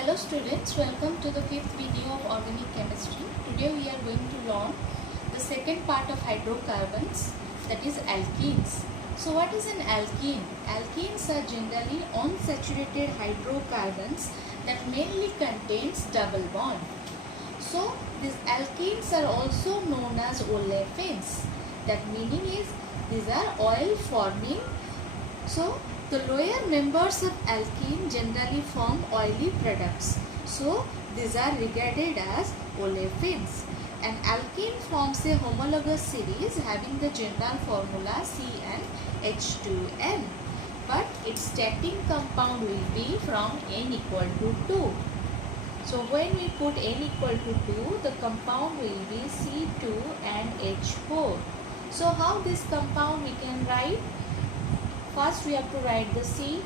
Hello students, welcome to the fifth video of organic chemistry. Today we are going to learn the second part of hydrocarbons, that is alkenes. So what is an alkene? Alkenes are generally unsaturated hydrocarbons that mainly contains double bond. So these alkenes are also known as olefins. That meaning is these are oil forming. So the lower members of alkene generally form oily products. So these are regarded as olefins. An alkene forms a homologous series having the general formula CnH2n. But its starting compound will be from n equal to 2. So when we put n equal to 2, the compound will be C2 and H4. So how this compound we can write? First we have to write the C.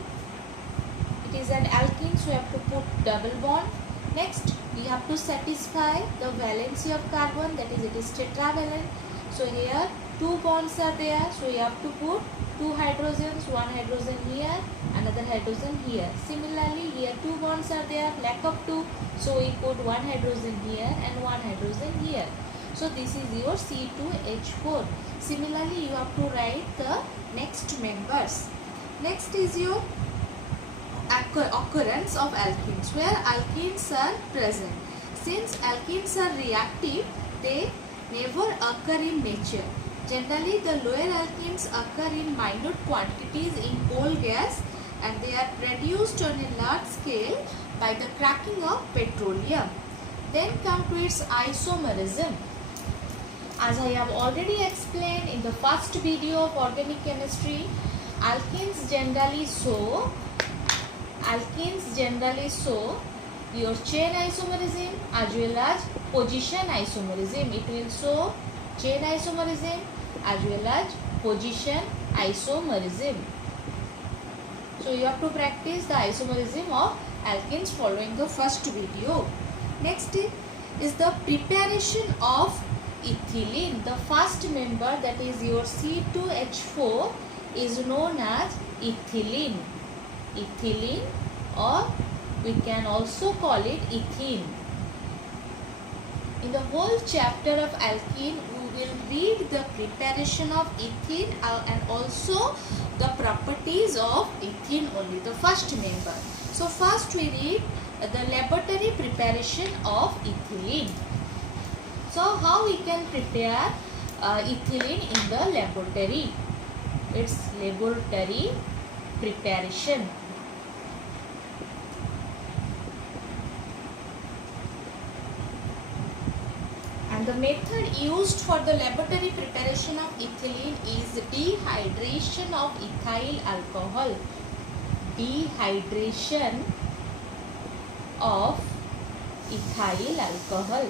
It is an alkene, so we have to put double bond. Next we have to satisfy the valency of carbon, that is it is tetravalent. So here two bonds are there, so we have to put two hydrogens, one hydrogen here, another hydrogen here. Similarly here two bonds are there, lack of two, so we put one hydrogen here and one hydrogen here. So this is your C2H4. Similarly you have to write the next members. Next is your occurrence of alkenes, where alkenes are present. Since alkenes are reactive, they never occur in nature. Generally the lower alkenes occur in minute quantities in coal gas, and they are produced on a large scale by the cracking of petroleum. Then come to its isomerism. As I have already explained in the first video of organic chemistry, alkenes generally show your chain isomerism as well as position isomerism. It will show chain isomerism as well as position isomerism. So you have to practice the isomerism of alkenes following the first video. Next is the preparation of ethylene. The first member, that is your C2H4, is known as ethylene. Ethylene, or we can also call it ethene. In the whole chapter of alkene, we will read the preparation of ethene and also the properties of ethene only, the first member. So first we read the laboratory preparation of ethylene. So how we can prepare ethylene in the laboratory? It's laboratory preparation. And the method used for the laboratory preparation of ethylene is dehydration of ethyl alcohol. Dehydration of ethyl alcohol.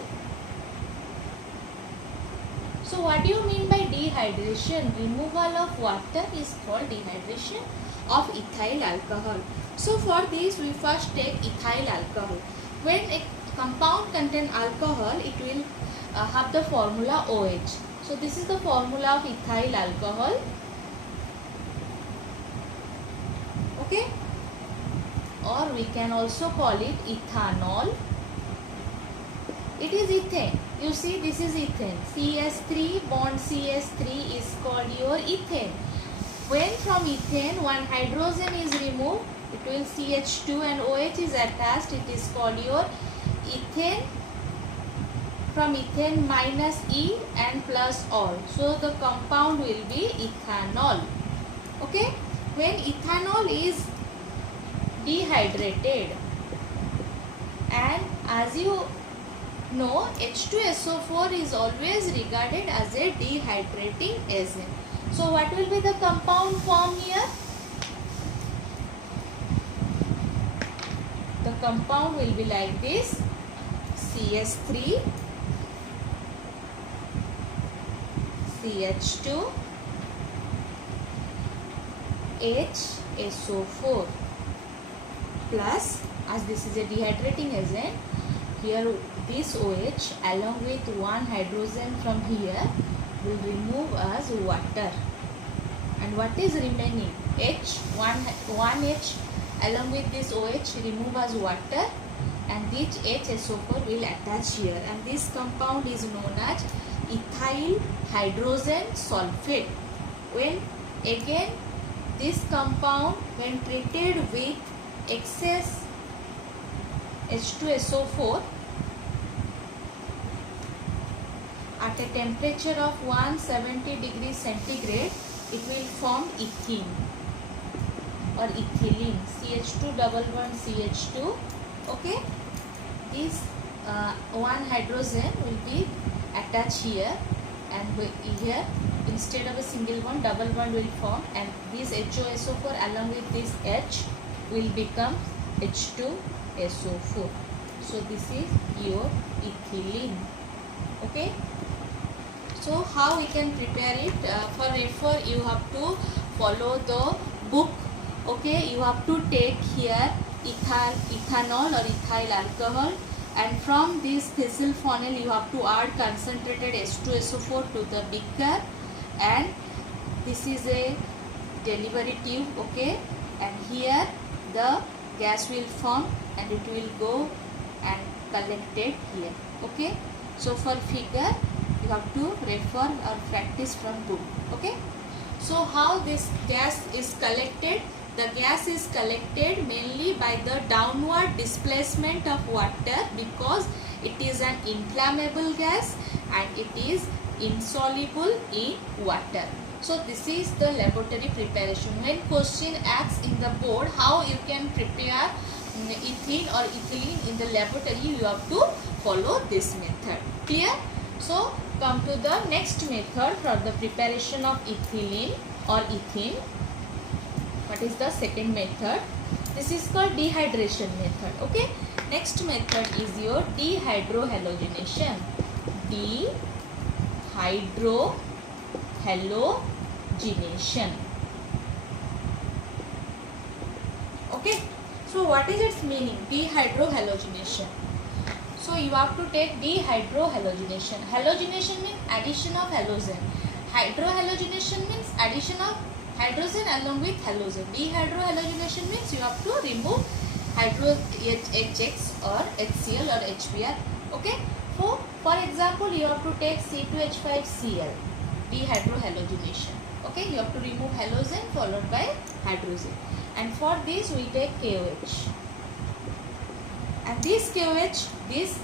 So what do you mean by dehydration? Removal of water is called dehydration of ethyl alcohol. So for this we first take ethyl alcohol. When a compound contains alcohol, it will have the formula OH. So this is the formula of ethyl alcohol. Okay? Or we can also call it ethanol. It is ethane. You see, this is ethane. CS3 bond CS3 is called your ethane. When from ethane one hydrogen is removed, it will CH2 and OH is attached. It is called your ethane. From ethane minus E and plus all. So the compound will be ethanol. Okay. When ethanol is dehydrated, and as you know, H2SO4 is always regarded as a dehydrating agent. So what will be the compound form here? The compound will be like this: CS3, CH2, HSO4 plus, as this is a dehydrating agent, here this OH along with one hydrogen from here will remove as water. And what is remaining? H, one H along with this OH remove as water, and this HSO4 will attach here, and this compound is known as ethyl hydrogen sulfate. When again this compound, when treated with excess H2SO4 at a temperature of 170 degrees centigrade, it will form ethene or ethylene, CH2 double bond CH2. Okay, this one hydrogen will be attached here, and here instead of a single bond, double bond will form, and this HOSO4 along with this H will become H2SO4. So this is your ethylene. Okay, so how we can prepare it? For refer, you have to follow the book. Okay, you have to take here ethanol or ethyl alcohol, and from this thistle funnel you have to add concentrated H2SO4 to the beaker, and this is a delivery tube. Okay, and here the gas will form and it will go and collected here. Okay, so for figure you have to refer or practice from book. Okay, so how this gas is collected? The gas is collected mainly by the downward displacement of water, because it is an inflammable gas and it is insoluble in water. So this is the laboratory preparation. When question asks in the board how you can prepare ethene or ethylene in the laboratory, you have to follow this method. Clear? So come to the next method for the preparation of ethylene or ethene. What is the second method? This is called dehydration method. Okay, next method is your dehydrohalogenation. Dehydrohalogenation. Okay, so what is its meaning? Dehydrohalogenation. So you have to take dehydrohalogenation. Halogenation means addition of halogen. Hydrohalogenation means addition of hydrogen along with halogen. Dehydrohalogenation means you have to remove HX or HCl or HBr. Okay. For example, you have to take C2H5Cl. Dehydrohalogenation. Okay. You have to remove halogen followed by hydrogen. And for this we take KOH. And this KOH, this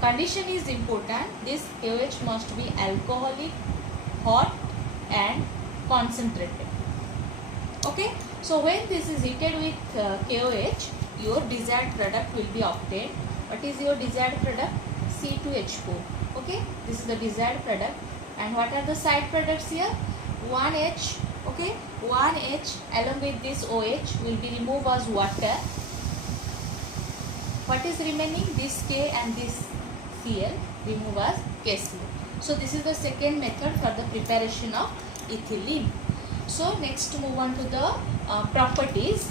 condition is important. This KOH must be alcoholic, hot and concentrated. Okay, so when this is heated with KOH, your desired product will be obtained. What is your desired product? C2H4. Okay, this is the desired product. And what are the side products here? 1H. Okay, 1H along with this OH will be removed as water. What is remaining? This K and this Cl remove as KCl. So this is the second method for the preparation of ethylene. So next move on to the properties.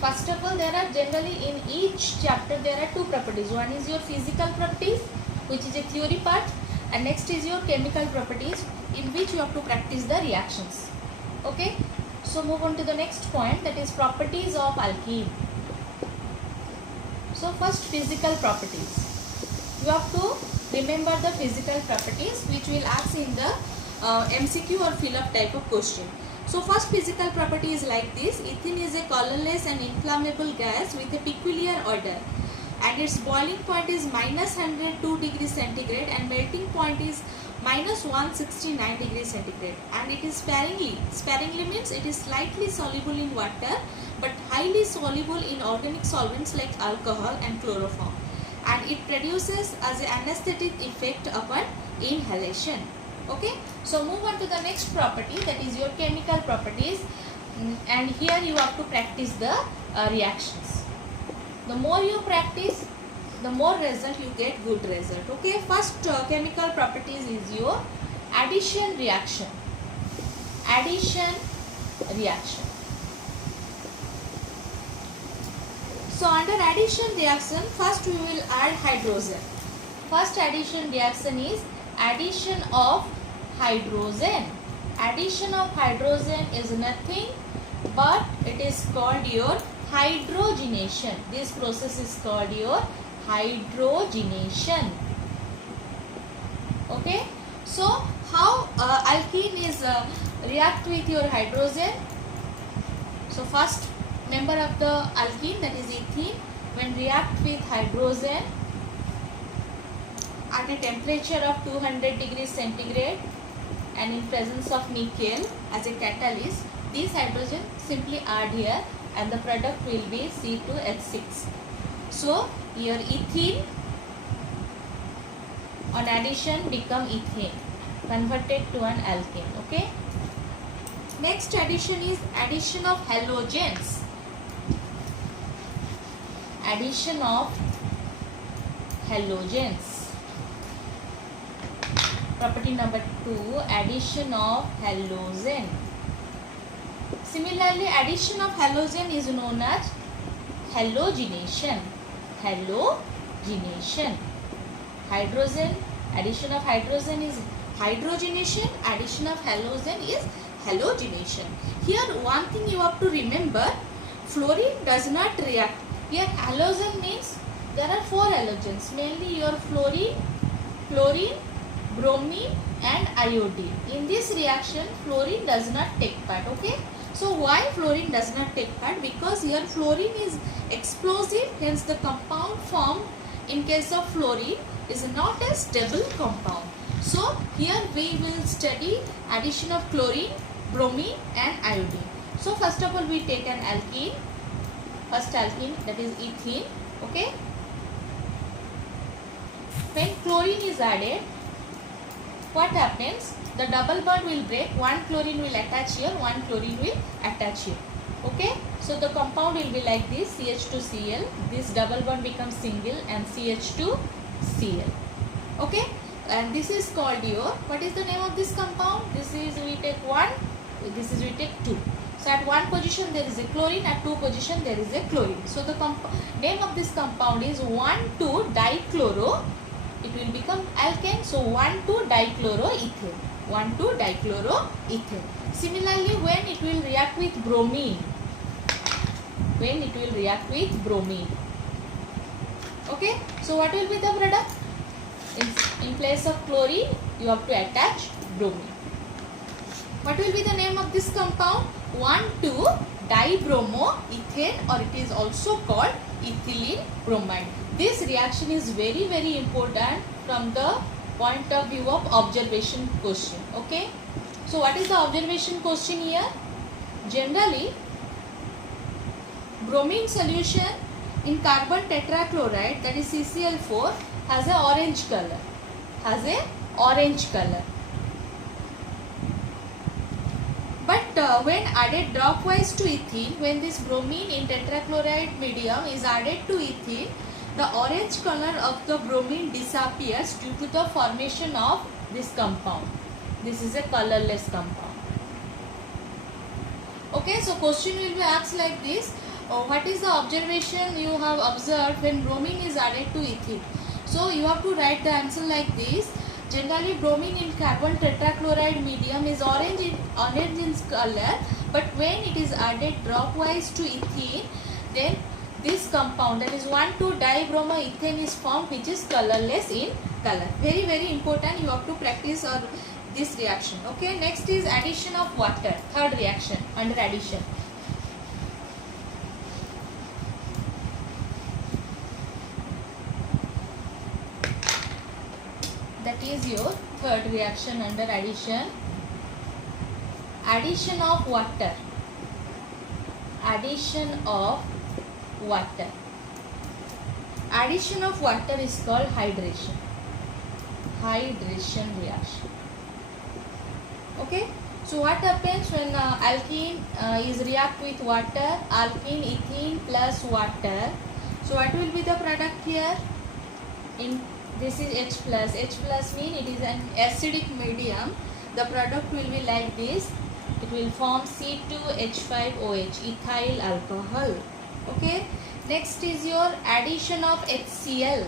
First of all, there are generally in each chapter there are two properties. One is your physical properties, which is a theory part, and next is your chemical properties, in which you have to practice the reactions. Okay, so move on to the next point, that is properties of alkene. So first, physical properties. You have to remember the physical properties which will ask in the MCQ or fill up type of question. So first physical property is like this. Ethene is a colorless and inflammable gas with a peculiar odor, and its boiling point is -102 degrees centigrade and melting point is -169 degrees centigrade, and it is sparingly means it is slightly soluble in water but highly soluble in organic solvents like alcohol and chloroform, and it produces as an anesthetic effect upon inhalation. Okay, so move on to the next property, that is your chemical properties, and here you have to practice the reactions. The more you practice, the more result you get, good result. Okay, first chemical properties is your addition reaction. Addition reaction. So under addition reaction, first we will add hydrogen. First addition reaction is addition of hydrogen. Addition of hydrogen is nothing but it is called your hydrogenation. This process is called your hydrogenation. Okay. So how alkene is react with your hydrogen? So first member of the alkene, that is ethene, when react with hydrogen at a temperature of 200 degrees centigrade and in presence of nickel as a catalyst, this hydrogen simply add here and the product will be C2H6. So here ethene on addition become ethane, converted to an alkane. Okay. Next addition is addition of halogens. Addition of halogens. Property number 2, addition of halogen. Similarly, addition of halogen is known as halogenation. Halogenation. Hydrogen, addition of hydrogen is hydrogenation, addition of halogen is halogenation. Here one thing you have to remember, fluorine does not react. Here halogen means there are 4 halogens, mainly your fluorine, chlorine, bromine and iodine. In this reaction fluorine does not take part. Okay. So why fluorine does not take part? Because here fluorine is explosive, hence the compound formed in case of fluorine is not a stable compound. So here we will study addition of chlorine, bromine and iodine. So first of all we take an alkene. First alkene, that is ethene. Okay. When chlorine is added, what happens? The double bond will break. One chlorine will attach here, one chlorine will attach here. Okay. So the compound will be like this, CH2Cl. This double bond becomes single and CH2Cl. Okay. And this is called your, what is the name of this compound? This is we take 1, this is we take 2. So at one position there is a chlorine, at 2 position there is a chlorine. So the name of this compound is 1,2-dichloro. It will become alkane. So 1,2-dichloroethane. 1,2-dichloroethane. Similarly, when it will react with bromine, okay. So what will be the product? In place of chlorine, you have to attach bromine. What will be the name of this compound? 1,2-dibromoethane, or it is also called ethylene bromide. This reaction is very, very important from the point of view of observation question. Okay. So what is the observation question here? Generally, bromine solution in carbon tetrachloride, that is CCl4, has a orange color. But when added dropwise to ethene, when this bromine in tetrachloride medium is added to ethene, the orange color of the bromine disappears due to the formation of this compound. This is a colorless compound. Okay, so question will be asked like this. What is the observation you have observed when bromine is added to ethene? So you have to write the answer like this. Generally, bromine in carbon tetrachloride medium is orange in color, but when it is added dropwise to ethene, then this compound, that is 1,2-dibromoethane, is formed, which is colorless in color. Very, very important. You have to practice this reaction. Okay. Next is addition of water. Third reaction under addition. That is your third reaction under addition. Addition of water. Addition of water. Addition of water is called hydration. Hydration reaction. Okay. So what happens when alkene is react with water? Alkene, ethene plus water. So what will be the product here? In this is H plus. H plus means it is an acidic medium. The product will be like this. It will form C2H5OH, ethyl alcohol. Okay. Next is your addition of HCl.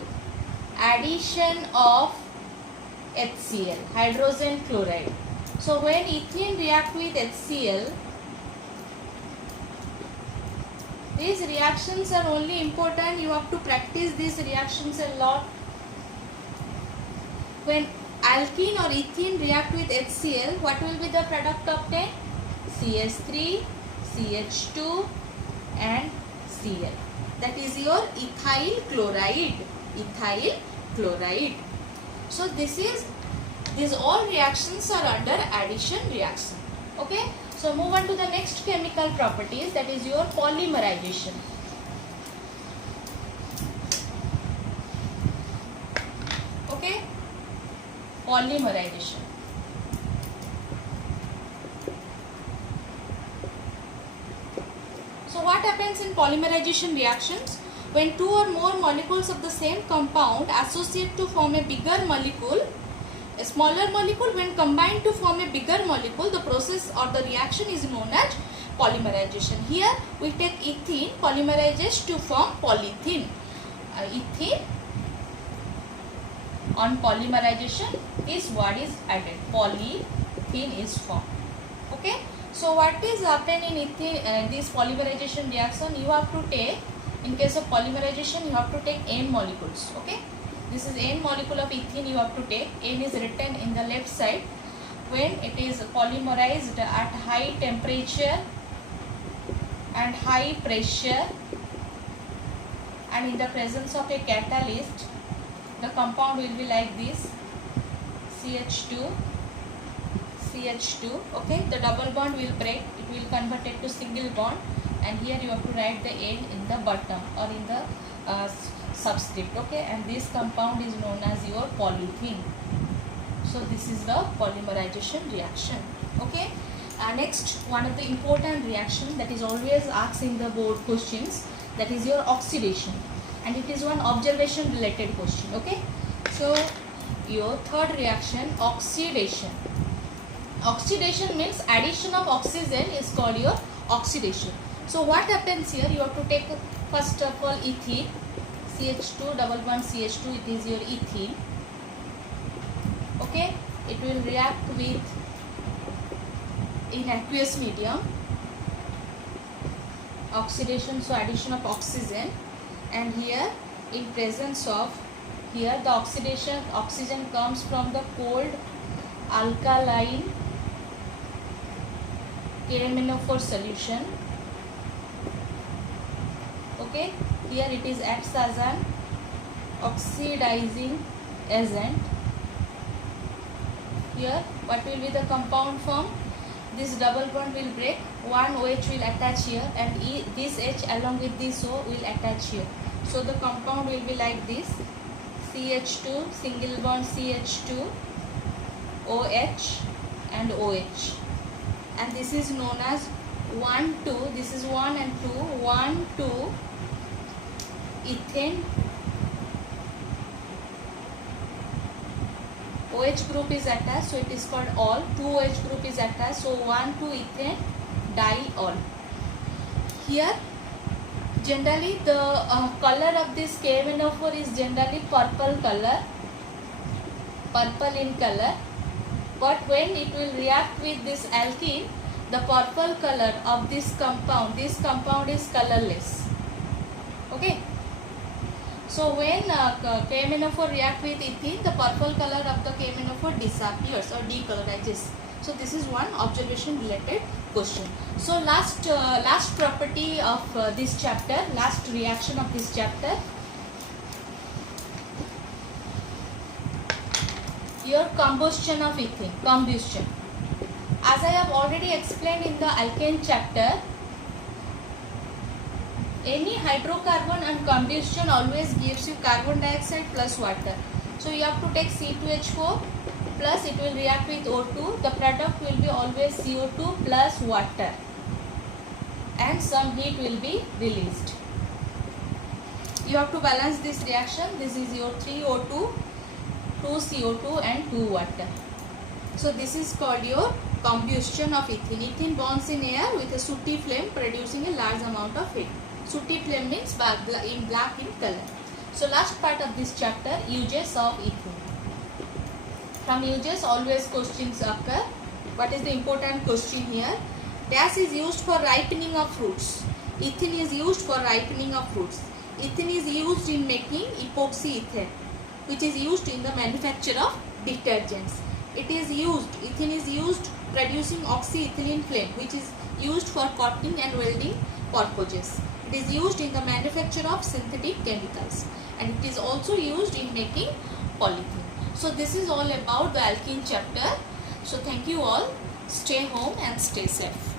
Addition of HCl, hydrogen chloride. So when ethene react with HCl, These reactions are only important. You have to practice these reactions a lot. When alkene or ethene react with HCl, what will be the product obtained? CH3, CH2 and Cl. That is your ethyl chloride. Ethyl chloride. So these all reactions are under addition reaction. Okay. So move on to the next chemical properties, that is your polymerization. Okay. Polymerization. So what happens in polymerization reactions? When two or more molecules of the same compound associate to form a bigger molecule, a smaller molecule, when combined to form a bigger molecule, the process or the reaction is known as polymerization. Here we take ethene, polymerizes to form polyethene. Ethene on polymerization, this word is added, polyethene is formed. Okay. So what is happening in ethene, this polymerization reaction? You have to take, in case of polymerization, you have to take N molecules. Okay. This is N molecule of ethene you have to take. N is written in the left side. When it is polymerized at high temperature and high pressure and in the presence of a catalyst, the compound will be like this, CH2, CH2. Okay, the double bond will break, it will convert it to single bond, and here you have to write the N in the bottom or in the subscript. Okay, and this compound is known as your polyethene. So this is the polymerization reaction. Okay, next, one of the important reaction that is always asked in the board questions, that is your oxidation, and it is one observation related question. Okay, so your third reaction, oxidation. Oxidation means addition of oxygen is called your oxidation. So what happens here? You have to take first of all ethene, CH2 double bond CH2, it is your ethene. Okay, it will react with in aqueous medium, oxidation, so addition of oxygen, and here in presence of, here the oxygen comes from the cold alkaline KMnO4 solution. Okay, here it is acts as an oxidizing agent. Here what will be the compound form? This double bond will break, one OH will attach here, and this H along with this O will attach here. So the compound will be like this, CH2 single bond CH2 OH and OH, and this is known as 1 2, this is 1 and 2, 1 2 ethane. OH group is attached, so it is called all. 2 OH group is attached, so 1 2 ethane diol. Here generally the color of this KMnO4 is generally purple color, purple in color, but when it will react with this alkene, the purple color of this compound is colorless. Okay, so when KMnO4 react with ethene, the purple color of the KMnO4 disappears or decolorizes. So this is one observation related question. So last property of this chapter, last reaction of this chapter, your combustion of ethene. Combustion, as I have already explained in the alkane chapter, any hydrocarbon and combustion always gives you carbon dioxide plus water. So you have to take C2H4 plus it will react with O2. The product will be always CO2 plus water, and some heat will be released. You have to balance this reaction. This is your 3O2, 2 CO2 and 2 water. So this is called your combustion of ethene. Ethene bonds in air with a sooty flame producing a large amount of heat. Sooty flame means black in color. So last part of this chapter, uses of ethene. From uses always questions occur. What is the important question here? Dash is used for ripening of fruits. Ethene is used for ripening of fruits. Ethene is used in making epoxy ethane, which is used in the manufacture of detergents. Ethene is used producing oxyethylene flame, which is used for coating and welding purposes. It is used in the manufacture of synthetic chemicals, and it is also used in making polythene. So this is all about the alkene chapter. So thank you all. Stay home and stay safe.